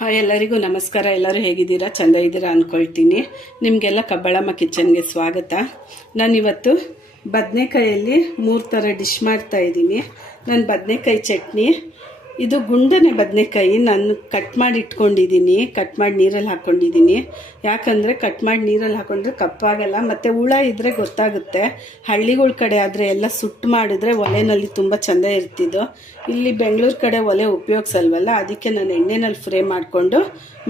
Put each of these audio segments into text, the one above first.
Hi, ಎಲ್ಲರಿಗೂ ನಮಸ್ಕಾರ. ಎಲ್ಲರೂ ಹೇಗಿದ್ದೀರಾ? ಚೆಂದ ಇದ್ದೀರಾ ಅಂದ್ಕೊಳ್ತೀನಿ ನಿಮಗೆಲ್ಲ ಕಬ್ಬಳಮ್ಮ ಕಿಚನ್ಗೆ ಸ್ವಾಗತ. ನಾನಿವತ್ತು ಬದನೆಕಾಯಲ್ಲಿ ಮೂರು ಥರ ಡಿಶ್ ಮಾಡ್ತಾ ಇದ್ದೀನಿ. ನಾನು ಬದನೆಕಾಯಿ ಚಟ್ನಿ ಇದು ಗುಂಡನೆ ಬದನೆಕಾಯಿ. ನಾನು ಕಟ್ ಮಾಡಿ ಇಟ್ಕೊಂಡಿದ್ದೀನಿ. ಕಟ್ ಮಾಡಿ ನೀರಲ್ಲಿ ಹಾಕ್ಕೊಂಡಿದ್ದೀನಿ ಯಾಕಂದರೆ ಕಟ್ ಮಾಡಿ ನೀರಲ್ಲಿ ಹಾಕೊಂಡ್ರೆ ಕಪ್ಪಾಗಲ್ಲ. ಮತ್ತು ಹುಳ ಇದ್ದರೆ ಗೊತ್ತಾಗುತ್ತೆ. ಹಳ್ಳಿಗಳ ಕಡೆ ಆದರೆ ಎಲ್ಲ ಸುಟ್ಟು ಮಾಡಿದ್ರೆ ಒಲೆನಲ್ಲಿ ತುಂಬ ಚೆಂದ ಇರ್ತಿದ್ದು. ಇಲ್ಲಿ ಬೆಂಗಳೂರು ಕಡೆ ಒಲೆ ಉಪಯೋಗಿಸಲ್ವಲ್ಲ? ಅದಕ್ಕೆ ನಾನು ಎಣ್ಣೆನಲ್ಲಿ ಫ್ರೈ ಮಾಡಿಕೊಂಡು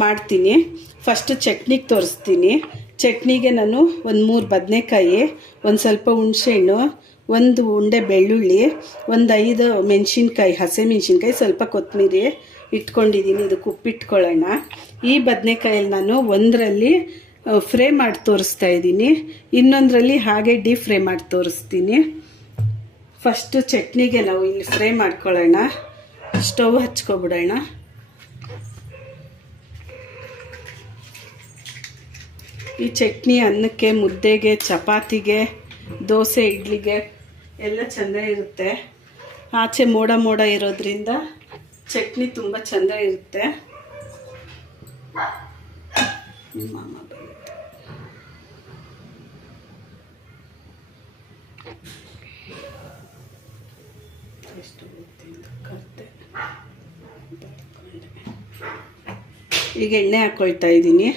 ಮಾಡ್ತೀನಿ. ಫಸ್ಟು ಚಟ್ನಿಗೆ ತೋರಿಸ್ತೀನಿ. ಚಟ್ನಿಗೆ ನಾನು ಒಂದು ಮೂರು ಬದನೆಕಾಯಿ, ಒಂದು ಸ್ವಲ್ಪ ಹುಣಸೆಹಣ್ಣು, ಒಂದು ಉಂಡೆ ಬೆಳ್ಳುಳ್ಳಿ, ಒಂದು ಐದು ಮೆಣಸಿನ್ಕಾಯಿ, ಹಸಿ ಮೆಣಸಿನ್ಕಾಯಿ, ಸ್ವಲ್ಪ ಕೊತ್ತಂಬರಿ ಇಟ್ಕೊಂಡಿದ್ದೀನಿ ಇದಕ್ಕೆ ಉಪ್ಪಿಟ್ಕೊಳ್ಳೋಣ ಈ ಬದನೆಕಾಯಲ್ಲಿ ನಾನು ಒಂದರಲ್ಲಿ ಫ್ರೈ ಮಾಡಿ ತೋರಿಸ್ತಾ ಇದ್ದೀನಿ. ಇನ್ನೊಂದರಲ್ಲಿ ಹಾಗೆ ಡೀಪ್ ಫ್ರೈ ಮಾಡಿ ತೋರಿಸ್ತೀನಿ. ಫಸ್ಟು ಚಟ್ನಿಗೆ ನಾವು ಇಲ್ಲಿ ಫ್ರೈ ಮಾಡ್ಕೊಳ್ಳೋಣ. ಸ್ಟವ್ ಹಚ್ಕೊಬಿಡೋಣ. ಈ ಚಟ್ನಿ ಅನ್ನಕ್ಕೆ, ಮುದ್ದೆಗೆ, ಚಪಾತಿಗೆ, ದೋಸೆ, ಇಡ್ಲಿಗೆ ಎಲ್ಲ ಚೆಂದ ಇರುತ್ತೆ. ಆಚೆ ಮೋಡ ಮೋಡ ಇರೋದ್ರಿಂದ ಚಟ್ನಿ ತುಂಬ ಚೆಂದ ಇರುತ್ತೆ. ಈಗ ಎಣ್ಣೆ ಹಾಕೊಳ್ತಾ ಇದ್ದೀನಿ.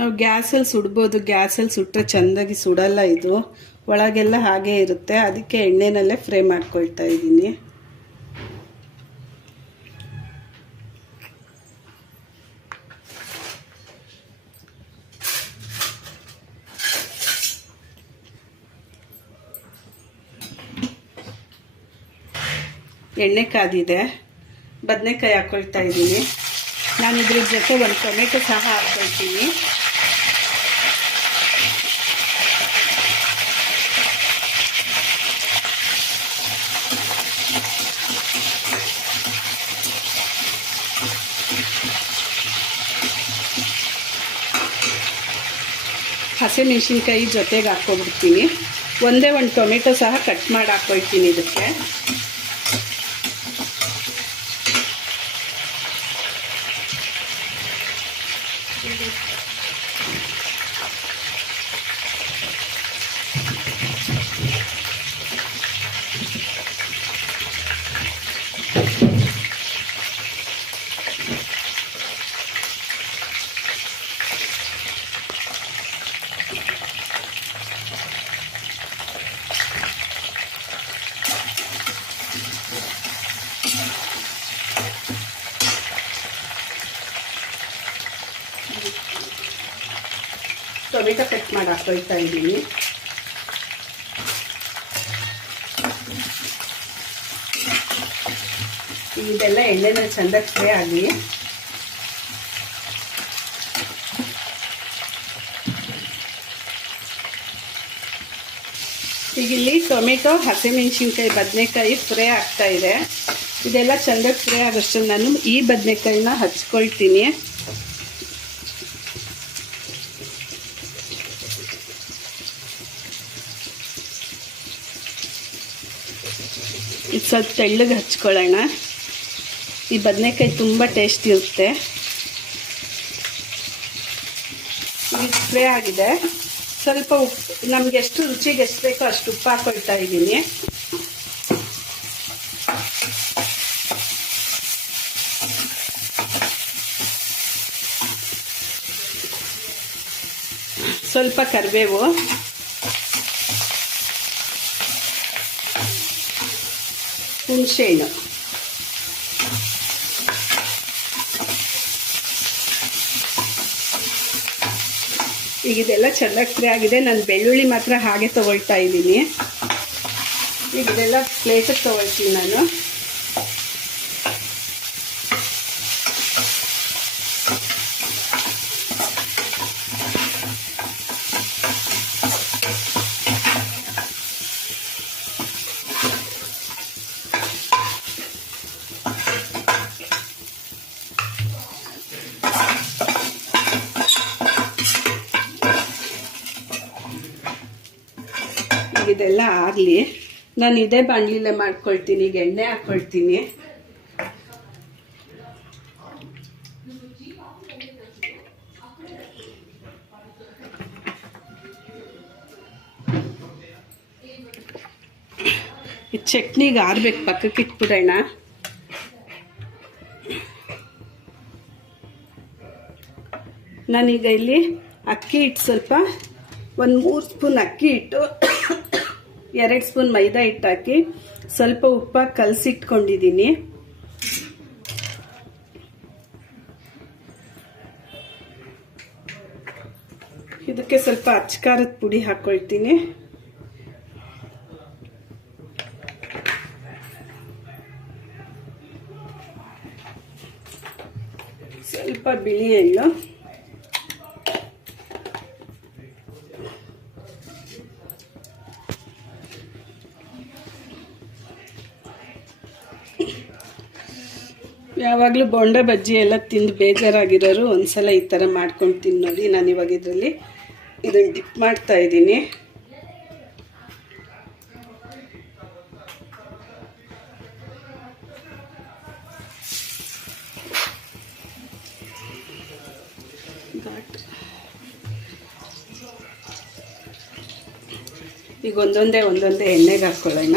ನಾವು ಗ್ಯಾಸಲ್ಲಿ ಸುಡ್ಬೋದು. ಗ್ಯಾಸಲ್ಲಿ ಸುಟ್ಟರೆ ಚೆಂದಾಗಿ ಸುಡಲ್ಲ ಇದು. ಒಳಗೆಲ್ಲ ಹಾಗೆ ಇರುತ್ತೆ. ಅದಕ್ಕೆ ಎಣ್ಣೆನಲ್ಲೇ ಫ್ರೈ ಮಾಡ್ಕೊಳ್ತಾ ಇದ್ದೀನಿ. ಎಣ್ಣೆ ಕಾದಿದೆ. ಬದನೆಕಾಯಿ ಹಾಕ್ಕೊಳ್ತಾ ಇದ್ದೀನಿ. ನಾನು ಇದ್ರ ಜೊತೆ ಒಂದು ಟೊಮೆಟೊ ಸಹ ಹಾಕ್ಕೊಳ್ತೀನಿ ಹಸಿಮೆಣಸಿನ್ಕಾಯಿ ಜೊತೆಗೆ ಹಾಕ್ಕೊಬಿಡ್ತೀನಿ ಒಂದೇ ಒಂದು ಟೊಮೆಟೊ ಸಹ ಕಟ್ ಮಾಡಿ ಹಾಕ್ಕೊಳ್ತೀನಿ ಇದಕ್ಕೆ. ಟೊಮೆಟೊ ಕಟ್ ಮಾಡಿ ಹಾಕೊಳ್ತಾ ಇದ್ದೀನಿ. ಇದೆಲ್ಲ ಎಣ್ಣೆನಲ್ಲಿ ಚೆಂದ ಫ್ರೈ ಆಗಲಿ. ಈಗ ಇಲ್ಲಿ ಟೊಮೆಟೊ, ಹಸಿಮೆಣಸಿನ್ಕಾಯಿ, ಬದನೆಕಾಯಿ ಫ್ರೈ ಆಗ್ತಾ ಇದೆ. ಇದೆಲ್ಲ ಚಂದ ಫ್ರೈ ಆಗೋಷ್ಟು ನಾನು ಈ ಬದನೆಕಾಯಿನ ಹಚ್ಕೊಳ್ತೀನಿ. ಸ್ವಲ್ಪ ತೆಳ್ಳಗೆ ಹಚ್ಕೊಳ್ಳೋಣ. ಈ ಬದನೆಕಾಯಿ ತುಂಬ ಟೇಸ್ಟ್ ಇರುತ್ತೆ. ಇದು ಫ್ರೈ ಆಗಿದೆ. ಸ್ವಲ್ಪ ಉಪ್ಪು, ನಮ್ಗೆ ಎಷ್ಟು ರುಚಿಗೆ ಎಷ್ಟು ಬೇಕೋ ಅಷ್ಟು ಉಪ್ಪು ಹಾಕೊಳ್ತಾ ಇದ್ದೀನಿ. ಸ್ವಲ್ಪ ಕರಿಬೇವು. ಹುಣಸೆಹಣ್ಣು ಈಗ ಇದೆಲ್ಲ ಚೆನ್ನಾಗಿ ಫ್ರೈ ಆಗಿದೆ. ನಾನು ಬೆಳ್ಳುಳ್ಳಿ ಮಾತ್ರ ಹಾಗೆ ತಗೊಳ್ತಾ ಇದ್ದೀನಿ. ಈಗ ಇದೆಲ್ಲ ಪ್ಲೇಟಿಗೆ ತಗೊಳ್ತೀನಿ ನಾನು. ಇದೆಲ್ಲ ಆಗಲಿ, ನಾನು ಇದೇ ಬಾಣಲಿಲೇ ಮಾಡ್ಕೊಳ್ತೀನಿ ಈಗ ಎಣ್ಣೆ ಹಾಕ್ಕೊಳ್ತೀನಿ ಚಟ್ನಿಗೆ ಆರ್ಬೇಕು, ಪಕ್ಕಕ್ಕೆ ಇಟ್ಬಿಡೋಣ. ನಾನೀಗ ಇಲ್ಲಿ ಅಕ್ಕಿ ಹಿಟ್ಟು ಸ್ವಲ್ಪ, ಒಂದು ಮೂರು ಸ್ಪೂನ್ ಅಕ್ಕಿ ಹಿಟ್ಟು ಎರಡು ಸ್ಪೂನ್ ಮೈದಾ ಹಿಟ್ಟಾಕಿ ಸ್ವಲ್ಪ ಉಪ್ಪಾಗಿ ಕಲಸಿಟ್ಕೊಂಡಿದ್ದೀನಿ. ಇದಕ್ಕೆ ಸ್ವಲ್ಪ ಅಚ್ಚಕಾರದ ಪುಡಿ ಹಾಕ್ಕೊಳ್ತೀನಿ ಸ್ವಲ್ಪ ಬಿಳಿ ಎಳ್ಳು ಯಾವಾಗಲೂ ಬೋಂಡ ಬಜ್ಜಿ ಎಲ್ಲ ತಿಂದು ಬೇಜಾರಾಗಿರೋರು ಒಂದ್ಸಲ ಈ ಥರ ಮಾಡ್ಕೊಂಡು ತಿನ್ನೋದಿ. ನಾನು ಇವಾಗ ಇದರಲ್ಲಿ ಇದನ್ನು ಡಿಪ್ ಮಾಡ್ತಾ ಇದ್ದೀನಿ. ಈಗ ಒಂದೊಂದೇ ಒಂದೊಂದೇ ಎಣ್ಣೆಗೆ ಹಾಕ್ಕೊಳ್ಳೋಣ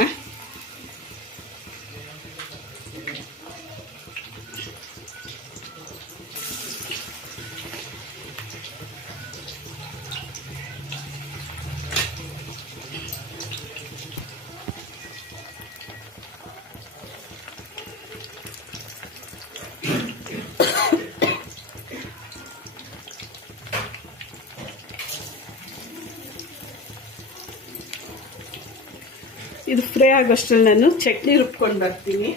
ಇದು ಫ್ರೈ ಆಗೋಷ್ಟರಲ್ಲಿ ನಾನು ಚಟ್ನಿ ರುಬ್ಕೊಂಡು ಬರ್ತೀನಿ.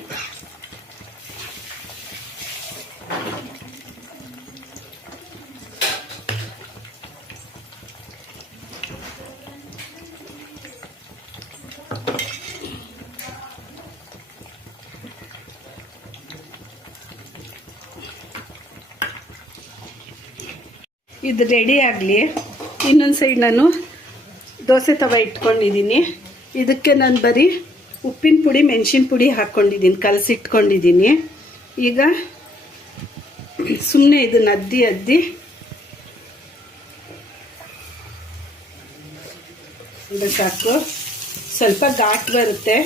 ಇದು ರೆಡಿ ಆಗಲಿ. ಇನ್ನೊಂದು ಸೈಡ್ ನಾನು ದೋಸೆ ತವ ಇಟ್ಕೊಂಡಿದ್ದೀನಿ ಇದಕ್ಕೆ ನಾನು ಬರೀ ಉಪ್ಪಿನ ಪುಡಿ, ಮೆಣಸಿನ ಪುಡಿ ಹಾಕ್ಕೊಂಡಿದ್ದೀನಿ ಕಲಸಿಟ್ಕೊಂಡಿದ್ದೀನಿ. ಈಗ ಸುಮ್ಮನೆ ಇದನ್ನು ಅದ್ದಿ ಅದ್ದಿ ಸಾಕು. ಸ್ವಲ್ಪ ಘಾಟ್ ಬರುತ್ತೆ.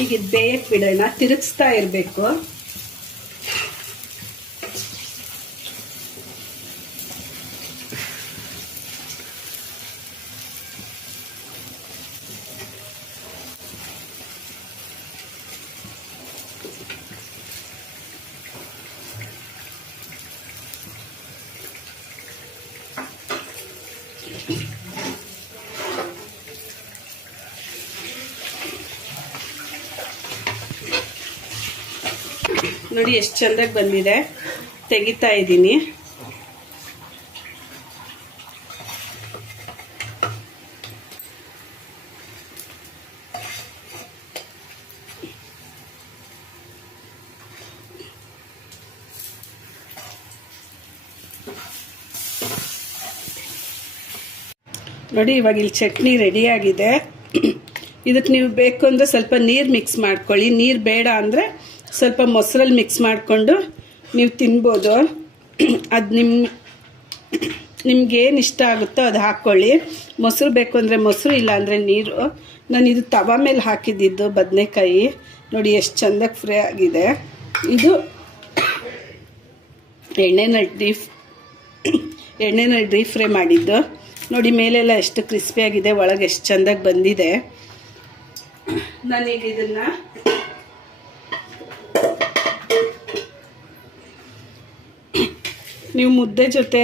ಈಗ ಇದು ಬೇಯಕ್ಕೆ ಬಿಡೋಣ, ತಿರುಗಿಸ್ತಾ ಇರಬೇಕು. ನೋಡಿ ಎಷ್ಟು ಚೆಂದಾಗಿ ಬಂದಿದೆ. ತೆಗಿತಾ ಇದ್ದೀನಿ. ನೋಡಿ, ಇವಾಗ ಇಲ್ಲಿ ಚಟ್ನಿ ರೆಡಿಯಾಗಿದೆ ಇದಕ್ಕೆ ನೀವು ಬೇಕು ಅಂದರೆ ಸ್ವಲ್ಪ ನೀರು ಮಿಕ್ಸ್ ಮಾಡ್ಕೊಳ್ಳಿ. ನೀರು ಬೇಡ ಅಂದರೆ ಸ್ವಲ್ಪ ಮೊಸರಲ್ಲಿ ಮಿಕ್ಸ್ ಮಾಡಿಕೊಂಡು ನೀವು ತಿನ್ಬೋದು. ಅದು ನಿಮ್ಮ ನಿಮ್ಗೇನು ಇಷ್ಟ ಆಗುತ್ತೋ ಅದು ಹಾಕ್ಕೊಳ್ಳಿ ಮೊಸರು ಬೇಕು ಅಂದರೆ ಮೊಸರು ಇಲ್ಲಾಂದರೆ ನೀರು. ನಾನು ಇದು ತವ ಮೇಲೆ ಹಾಕಿದ್ದಿದ್ದು ಬದನೆಕಾಯಿ. ನೋಡಿ, ಎಷ್ಟು ಚೆಂದಾಗಿ ಫ್ರೈ ಆಗಿದೆ. ಇದು ಎಣ್ಣೆನ ಡೀಪ್ ಎಣ್ಣೆನ ಡೀಪ್ ಫ್ರೈ ಮಾಡಿದ್ದು. ನೋಡಿ, ಮೇಲೆಲ್ಲ ಎಷ್ಟು ಕ್ರಿಸ್ಪಿಯಾಗಿದೆ ಒಳಗೆ ಎಷ್ಟು ಚೆಂದಾಗಿ ಬಂದಿದೆ. ನಾನೀಗ ಇದನ್ನು ನೀವು ಮುದ್ದೆ ಜೊತೆ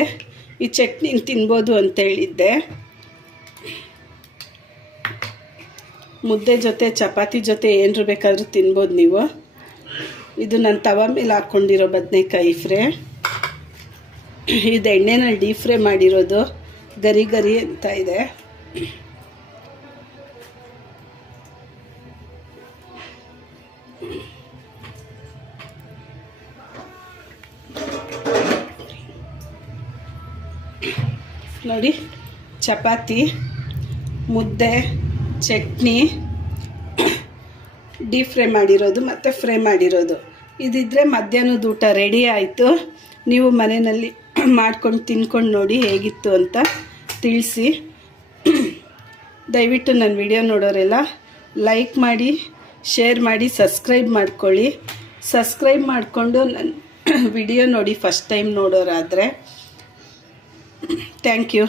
ಈ ಚಟ್ನಿ ತಿನ್ಬೋದು ಅಂತ ಹೇಳಿದ್ದೆ. ಮುದ್ದೆ ಜೊತೆ, ಚಪಾತಿ ಜೊತೆ ಏನರು ಬೇಕಾದರೂ ತಿನ್ಬೋದು ನೀವು. ಇದು ನಾನು ತವ ಮೇಲೆ ಹಾಕ್ಕೊಂಡಿರೋ ಬದನೆಕಾಯಿ ಫ್ರೈ. ಇದು ಎಣ್ಣೆನಲ್ಲಿ ಡೀಪ್ ಫ್ರೈ ಮಾಡಿರೋದು. ಗರಿ ಗರಿ ಅಂತ ಇದೆ. ನೋಡಿ, ಚಪಾತಿ, ಮುದ್ದೆ, ಚಟ್ನಿ, ಡೀಪ್ ಫ್ರೈ ಮಾಡಿರೋದು ಮತ್ತು ಫ್ರೈ ಮಾಡಿರೋದು. ಇದಿದ್ದರೆ ಮಧ್ಯಾಹ್ನದ ಊಟ ರೆಡಿ ಆಯಿತು. ನೀವು ಮನೆಯಲ್ಲಿ ಮಾಡ್ಕೊಂಡು ತಿನ್ಕೊಂಡು ನೋಡಿ ಹೇಗಿತ್ತು ಅಂತ ತಿಳಿಸಿ. ದಯವಿಟ್ಟು ನನ್ನ ವಿಡಿಯೋ ನೋಡೋರೆಲ್ಲ ಲೈಕ್ ಮಾಡಿ, ಶೇರ್ ಮಾಡಿ, ಸಬ್ಸ್ಕ್ರೈಬ್ ಮಾಡ್ಕೊಳ್ಳಿ. ಸಬ್ಸ್ಕ್ರೈಬ್ ಮಾಡಿಕೊಂಡು ನನ್ನ ವಿಡಿಯೋ ನೋಡಿ ಫಸ್ಟ್ ಟೈಮ್ ನೋಡೋರಾದರೆ. Thank you.